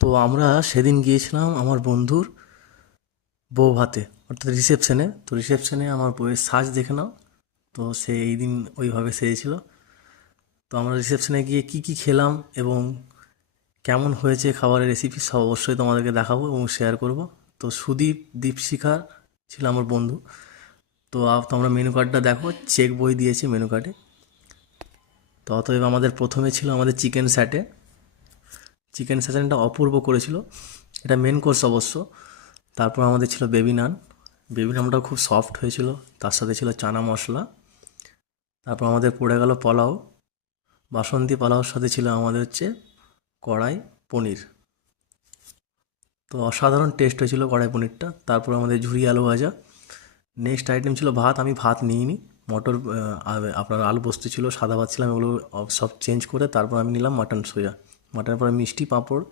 তো আমরা সেদিন গিয়েছিলাম আমার বন্ধুর বউ ভাতে, অর্থাৎ রিসেপশনে। তো রিসেপশনে আমার বউয়ের সাজ দেখে নাও। তো সে এই দিন ওইভাবে সেজেছিল। তো আমরা রিসেপশনে গিয়ে কি কি খেলাম এবং কেমন হয়েছে খাবারের রেসিপি সব অবশ্যই তোমাদেরকে দেখাবো এবং শেয়ার করব। তো সুদীপ দীপশিখা ছিল আমার বন্ধু। তো তোমরা মেনু কার্ডটা দেখো, চেক বই দিয়েছে মেনু কার্ডে। তো অতএব আমাদের প্রথমে ছিল আমাদের চিকেন স্যাটে। চিকেন স্যাটেনটা অপূর্ব করেছিল, এটা মেন কোর্স অবশ্য। তারপর আমাদের ছিল বেবি নান। বেবি নানটাও খুব সফট হয়েছিল, তার সাথে ছিল চানা মশলা। তারপর আমাদের পড়ে গেল পোলাও। বাসন্তী পোলাওর সাথে ছিল আমাদের হচ্ছে কড়াই পনির। তো অসাধারণ টেস্ট হয়েছিল কড়াই পনিরটা। তারপর আমাদের ঝুরি আলু ভাজা। নেক্সট আইটেম ছিল ভাত। আমি ভাত নিইনি, মটর আপনার আলু পোস্ত ছিল, সাদা ভাত ছিলাম, এগুলো সব চেঞ্জ করে তারপর আমি নিলাম মাটন সোয়া। মাটনের পরে মিষ্টি পাঁপড়